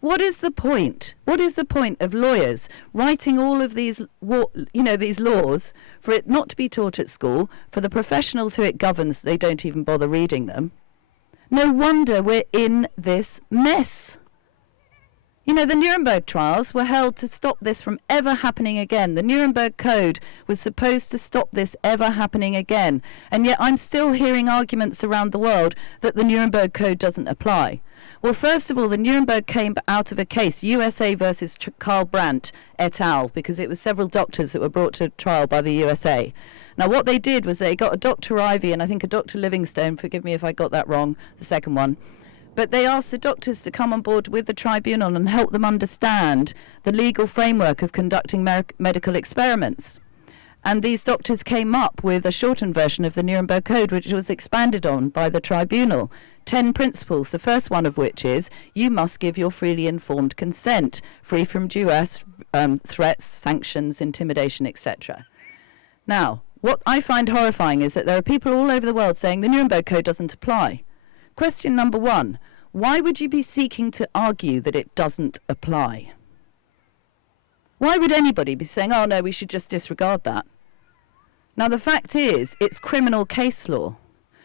What is the point? What is the point of lawyers writing all of these, these laws for it not to be taught at school, for the professionals who it governs, they don't even bother reading them? No wonder we're in this mess. You know, the Nuremberg trials were held to stop this from ever happening again. The Nuremberg Code was supposed to stop this ever happening again. And yet I'm still hearing arguments around the world that the Nuremberg Code doesn't apply. Well, first of all, the Nuremberg came out of a case, USA versus Karl Brandt et al., because it was several doctors that were brought to trial by the USA. Now, what they did was they got a Dr. Ivy and I think a Dr. Livingstone, forgive me if I got that wrong, the second one, but they asked the doctors to come on board with the tribunal and help them understand the legal framework of conducting medical experiments. And these doctors came up with a shortened version of the Nuremberg Code, which was expanded on by the tribunal. 10 principles, the first one of which is you must give your freely informed consent, free from duress, threats, sanctions, intimidation, etc. Now, what I find horrifying is that there are people all over the world saying the Nuremberg Code doesn't apply. Question number one, why would you be seeking to argue that it doesn't apply? Why would anybody be saying, oh no, we should just disregard that? Now the fact is, it's criminal case law.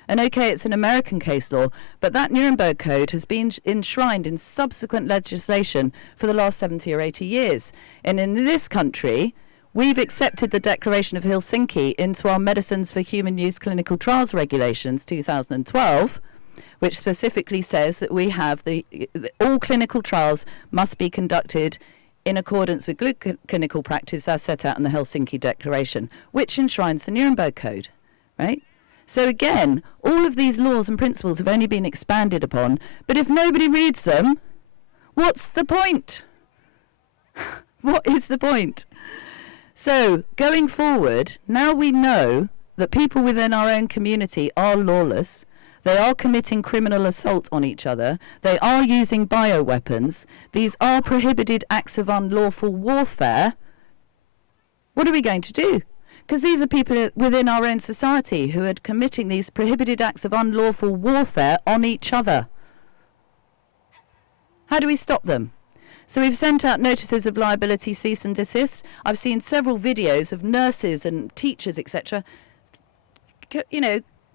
And okay, it's an American case law, but that Nuremberg Code has been enshrined in subsequent legislation for the last 70 or 80 years. And in this country, we've accepted the Declaration of Helsinki into our Medicines for Human Use Clinical Trials Regulations 2012, which specifically says that we have all clinical trials must be conducted in accordance with good clinical practice as set out in the Helsinki Declaration, which enshrines the Nuremberg Code, right? So again, all of these laws and principles have only been expanded upon, but if nobody reads them, what's the point? What is the point? So going forward, now we know that people within our own community are lawless. They are committing criminal assault on each other. They are using bioweapons. These are prohibited acts of unlawful warfare. What are we going to do? Because these are people within our own society who are committing these prohibited acts of unlawful warfare on each other. How do we stop them? So we've sent out notices of liability, cease and desist. I've seen several videos of nurses and teachers, etc.,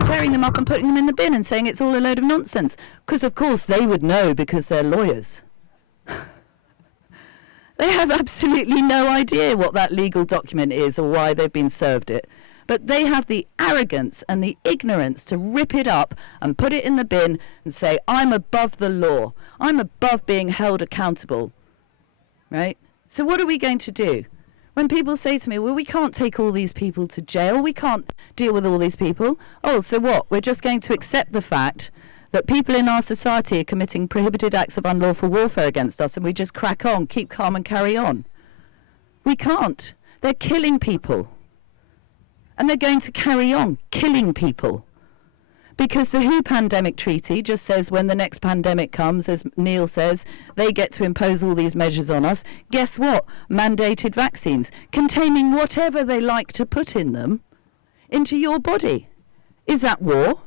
tearing them up and putting them in the bin and saying it's all a load of nonsense. Because, of course, they would know because they're lawyers. They have absolutely no idea what that legal document is or why they've been served it. But they have the arrogance and the ignorance to rip it up and put it in the bin and say, I'm above the law. I'm above being held accountable. Right? So what are we going to do? When people say to me, well, we can't take all these people to jail, we can't deal with all these people. Oh, so what? We're just going to accept the fact that people in our society are committing prohibited acts of unlawful warfare against us and we just crack on, keep calm and carry on. We can't. They're killing people. And they're going to carry on killing people. Because the WHO Pandemic Treaty just says when the next pandemic comes, as Neil says, they get to impose all these measures on us. Guess what? Mandated vaccines containing whatever they like to put in them into your body. Is that war?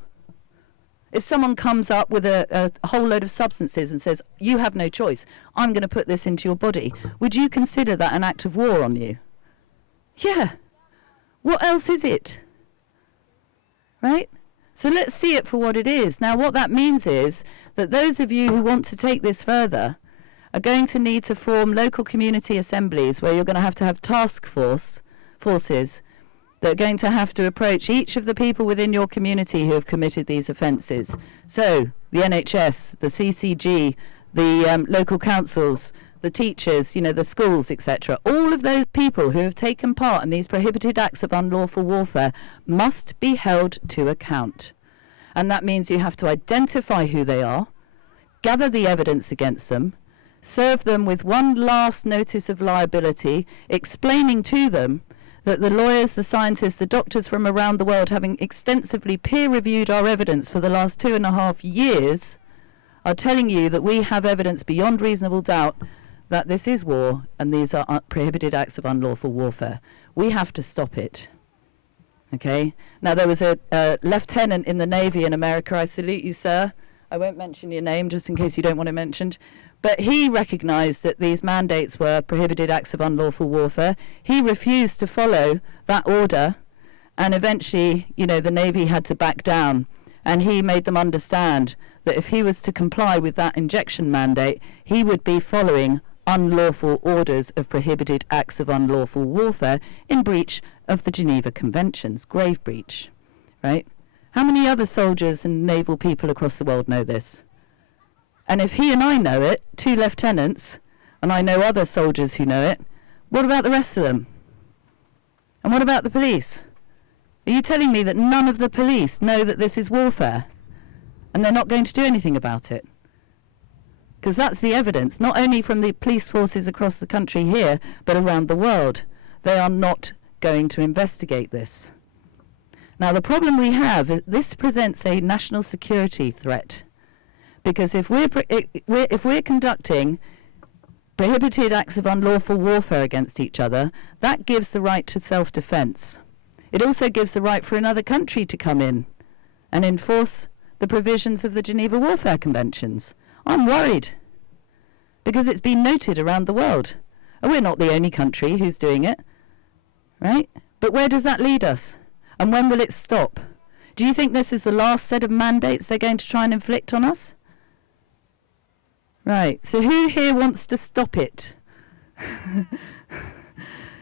If someone comes up with a whole load of substances and says, you have no choice, I'm going to put this into your body, would you consider that an act of war on you? Yeah. What else is it? Right? So let's see it for what it is. Now, what that means is that those of you who want to take this further are going to need to form local community assemblies where you're going to have task forces that are going to have to approach each of the people within your community who have committed these offences. So the NHS, the CCG, the local councils, the teachers, the schools, etc. All of those people who have taken part in these prohibited acts of unlawful warfare must be held to account. And that means you have to identify who they are, gather the evidence against them, serve them with one last notice of liability, explaining to them that the lawyers, the scientists, the doctors from around the world, having extensively peer-reviewed our evidence for the last 2.5 years, are telling you that we have evidence beyond reasonable doubt that this is war and these are prohibited acts of unlawful warfare. We have to stop it. Okay? Now, there was a lieutenant in the Navy in America. I salute you, sir. I won't mention your name just in case you don't want it mentioned. But he recognised that these mandates were prohibited acts of unlawful warfare. He refused to follow that order, and eventually, the Navy had to back down. And he made them understand that if he was to comply with that injection mandate, he would be following unlawful orders of prohibited acts of unlawful warfare in breach of the Geneva Conventions, grave breach, right? How many other soldiers and naval people across the world know this? And if he and I know it, 2 lieutenants, and I know other soldiers who know it, what about the rest of them? And what about the police? Are you telling me that none of the police know that this is warfare and they're not going to do anything about it? Because that's the evidence, not only from the police forces across the country here, but around the world. They are not going to investigate this. Now, the problem we have is this presents a national security threat. Because if we're conducting prohibited acts of unlawful warfare against each other, that gives the right to self-defense. It also gives the right for another country to come in and enforce the provisions of the Geneva Warfare Conventions. I'm worried because it's been noted around the world. And we're not the only country who's doing it, right? But where does that lead us? And when will it stop? Do you think this is the last set of mandates they're going to try and inflict on us? Right, so who here wants to stop it?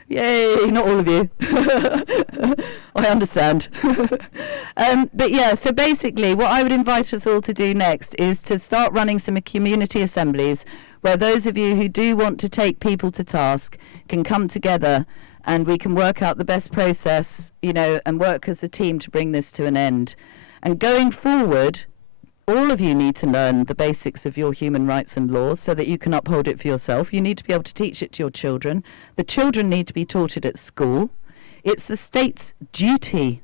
Yay, not all of you. I understand. But yeah, so basically what I would invite us all to do next is to start running some community assemblies where those of you who do want to take people to task can come together and we can work out the best process, and work as a team to bring this to an end. And going forward, all of you need to learn the basics of your human rights and laws so that you can uphold it for yourself. You need to be able to teach it to your children. The children need to be taught it at school. It's the state's duty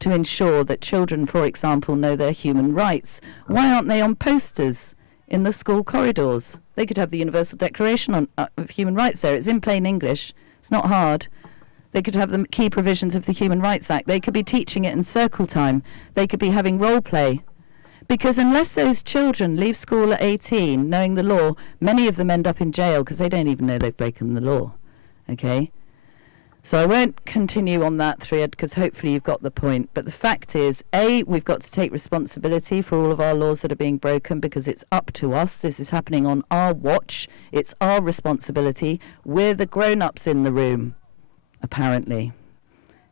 to ensure that children, for example, know their human rights. Why aren't they on posters in the school corridors? They could have the Universal Declaration of Human Rights there. It's in plain English. It's not hard. They could have the key provisions of the Human Rights Act. They could be teaching it in circle time. They could be having role play. Because unless those children leave school at 18, knowing the law, many of them end up in jail because they don't even know they've broken the law. Okay? So I won't continue on that thread because hopefully you've got the point. But the fact is, A, we've got to take responsibility for all of our laws that are being broken because it's up to us. This is happening on our watch. It's our responsibility. We're the grown-ups in the room, apparently.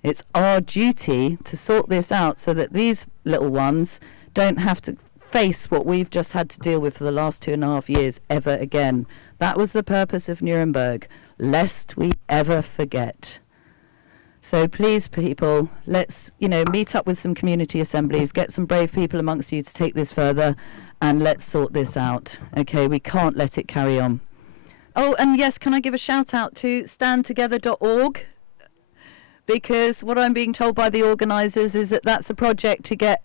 It's our duty to sort this out so that these little ones don't have to face what we've just had to deal with for the last 2.5 years ever again. That was the purpose of Nuremberg, lest we ever forget. So please, people, let's, meet up with some community assemblies, get some brave people amongst you to take this further, and let's sort this out. Okay, we can't let it carry on. Oh, and yes, can I give a shout out to standtogether.org? Because what I'm being told by the organisers is that that's a project to get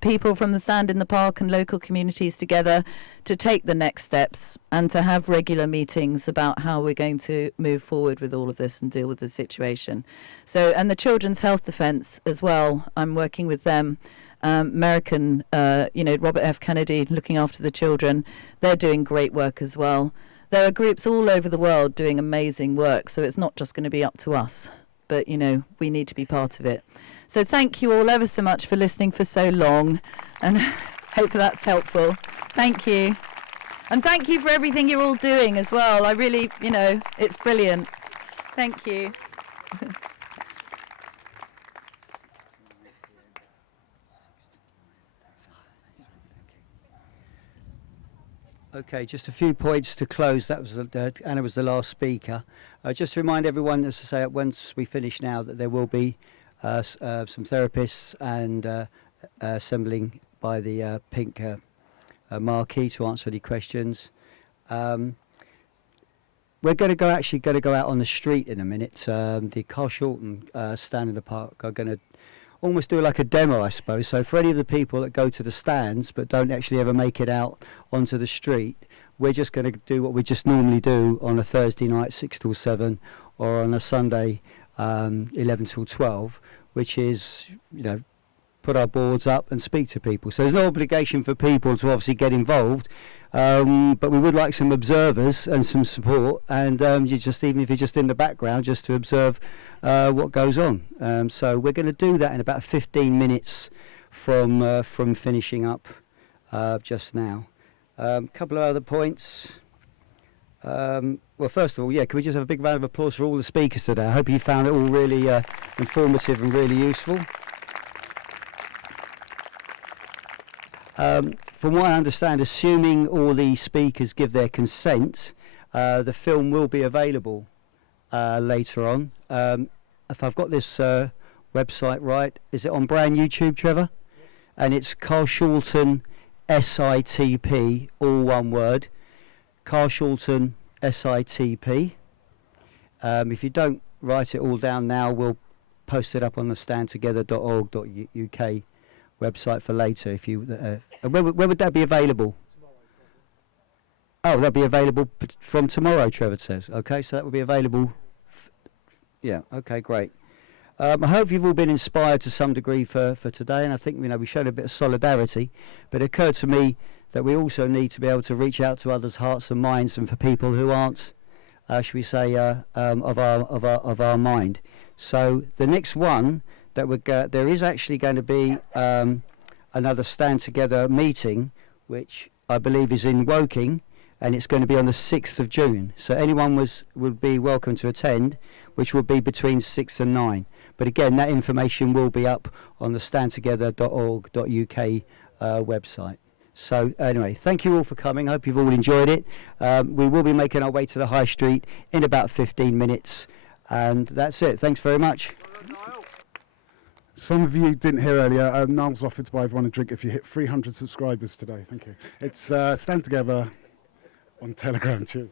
people from the Stand in the Park and local communities together to take the next steps and to have regular meetings about how we're going to move forward with all of this and deal with the situation. So, and the Children's Health Defence as well, I'm working with them. American, Robert F. Kennedy looking after the children, they're doing great work as well. There are groups all over the world doing amazing work, so it's not just going to be up to us. But, we need to be part of it. So thank you all ever so much for listening for so long. And hope that's helpful. Thank you. And thank you for everything you're all doing as well. I really, it's brilliant. Thank you. Okay, just a few points to close. That was Anna was the last speaker. Just to remind everyone, as I say, once we finish now, that there will be some therapists and assembling by the pink marquee to answer any questions. We're going to go out on the street in a minute. The Carshalton Stand in the Park are going to almost do like a demo, I suppose. So for any of the people that go to the stands but don't actually ever make it out onto the street, we're just going to do what we just normally do on a Thursday night, 6 till 7, or on a Sunday, 11 till 12, which is, put our boards up and speak to people. So there's no obligation for people to obviously get involved. But we would like some observers and some support, and even if you're just in the background, just to observe what goes on. So we're going to do that in about 15 minutes from finishing up just now. A couple of other points. Well, first of all, can we just have a big round of applause for all the speakers today? I hope you found it all really informative and really useful. From what I understand, assuming all the speakers give their consent, the film will be available later on. If I've got this website right, is it on brand YouTube, Trevor? Yes. And it's Carshalton SITP, all one word. Carshalton SITP. If you don't write it all down now, we'll post it up on the standtogether.org.uk website for later. If you, where would that be available? Oh, that'll be available from tomorrow, Trevor says. Okay, so that will be available. Yeah, okay, great. I hope you've all been inspired to some degree for today, and I think we showed a bit of solidarity, but it occurred to me that we also need to be able to reach out to others' hearts and minds, and for people who aren't, should we say, of our mind. So the next one that there is actually going to be another Stand Together meeting, which I believe is in Woking, and it's going to be on the 6th of June. So anyone would be welcome to attend, which will be between 6 and 9. But again, that information will be up on the standtogether.org.uk website. So anyway, thank you all for coming. I hope you've all enjoyed it. We will be making our way to the High Street in about 15 minutes. And that's it. Thanks very much. Some of you didn't hear earlier, Niall's offered to buy everyone a drink if you hit 300 subscribers today. Thank you. It's Stand Together on Telegram. Cheers.